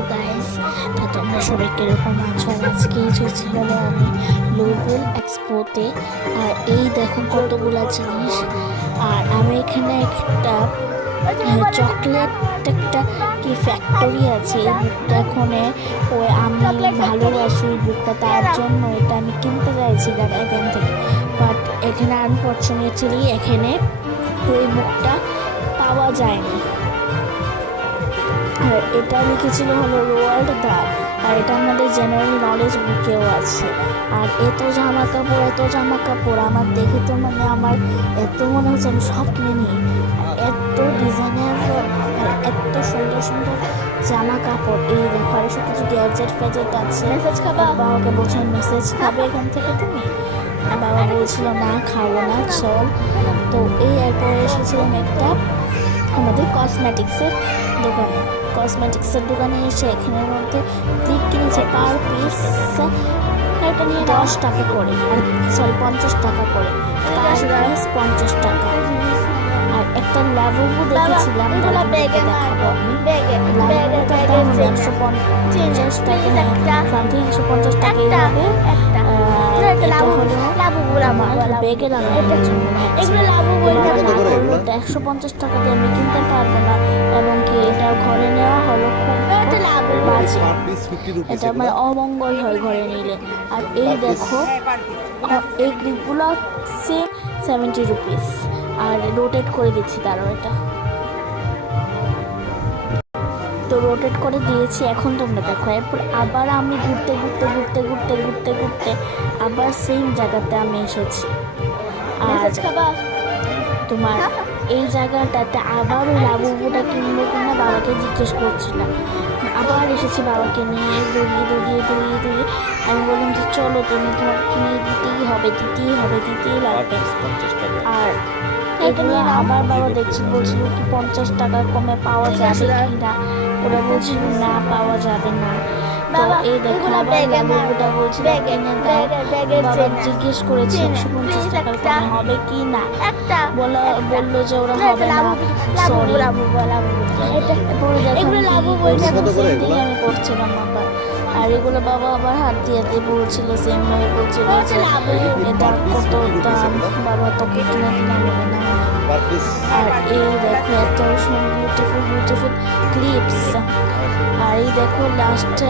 Hello guys, তো তোমরা সবাই কিরকম আছো? আজকে এসেছি হলো আমি গ্লোবাল এক্সপোতে। আর এই দেখো কতগুলা জিনিস। আর আমি এখানে একটা চকলেট একটা কি ফ্যাক্টরি আছে, এই বুকটা এখানে ওই আমি ভালোবাসি ওই বুকটা, তার জন্য এটা আমি কিনতে চাইছি এখান থেকে। বাট এখানে আনফর্চুনেটলি এখানে ওই বুকটা পাওয়া যায়নি। আর এটা লিখেছিল হলো রোয়াল্ড দার, আর এটা আমাদের জেনারেল নলেজ বুকেও আছে। আর এত জামা কাপড় আমার দেখে তো মানে আমার এত মনে হচ্ছে আমি সব কিনে নিই। এত ডিজাইনের আর এত সুন্দর সুন্দর জামা কাপড়। এই দেখো আর সব কিছু গ্যাজেট ফ্যাজেট আছে। বাবাকে বলছিলাম মেসেজ খাবে এখান থেকে তুমি, বাবা বলছিল না খাবো না চল। তো এই এরপরে এসেছিলাম একটা আমাদের কসমেটিক্সের দোকানে এসে এখানের মধ্যে ক্লিপ কিনেছে পার পিস এটা নিয়ে 10 টাকা করে, আর 50 টাকা করে পার পিস 50 টাকা। আর একটা লাভুবু দেখেছিলাম, দেখাবো আমি। লাভুবুটার দাম 150 টাকা, সামথিং 150 টাকা হবে। এটা হলো আমার ব্যাগের আনার জন্য। 150 টাকা দিয়ে আমি কিনতে পারবো না, এবং কি এটা ঘরে নেওয়া হলো খুব বাজে, এটা আমার অমঙ্গল হয় ঘরে নিলে। আর এই দেখো এই ক্লিপগুলো সেম 70 রুপিস, আর রোটেট করে দিচ্ছি তারও এটা তো রোটেট করে দিয়েছি। এখন তোমরা দেখো এরপর আবার আমি ঘুরতে আবার সেম জায়গাতে আমি এসেছি। আর তোমার এই জায়গাটাতে আবার ওই লাবুবুটা কিনবো কিনা বাবাকে জিজ্ঞেস করছিলাম। আবার এসেছি বাবাকে নিয়ে দৌড়িয়ে আমি বললাম যে চলো তুমি, তোমাকে কিনে দিতেই লাগবে। আর এগুলো আমার বাবা বলছিল কি 50 টাকা কমে পাওয়া যাবে কিনা, ওরা বলছিল না পাওয়া যাবে না। তো এই দেখো আবার লাবুবুটা বলছিল কিনে দাও। বাবা জিজ্ঞেস করেছি 150 টাকার কমে হবে কি না, বললো যে ওরা হবে না, সরি। আমি করছিলাম আবার, আর এগুলো বাবা আবার হাত দিয়ে বলছিল সেম ভাবে বলছিল যে এটা কত দাম, বাবা তোকে কিনে দিলাম না। আর এই দেখো এত বিউটিফুল ক্লিপস। আর এই দেখো লাস্টে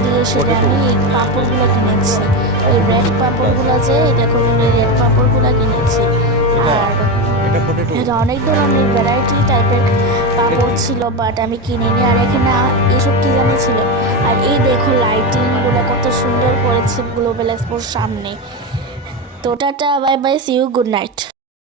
দিয়ে সেটা আমি এই পাপড়গুলো কিনেছি, এই রেড পাপড়গুলো যে দেখো রেড পাপড়গুলো কিনেছি। আর এটা অনেক ধরনের ভ্যারাইটি টাইপের পাপড় ছিল, বাট আমি কিনিনি। আর এখানে এইসব কি জানিয়েছিল। আর এই দেখো লাইটিংগুলো কত সুন্দর করেছে গ্লোবাল এক্সপোর সামনে। তো tata, bye bye, see you, good night.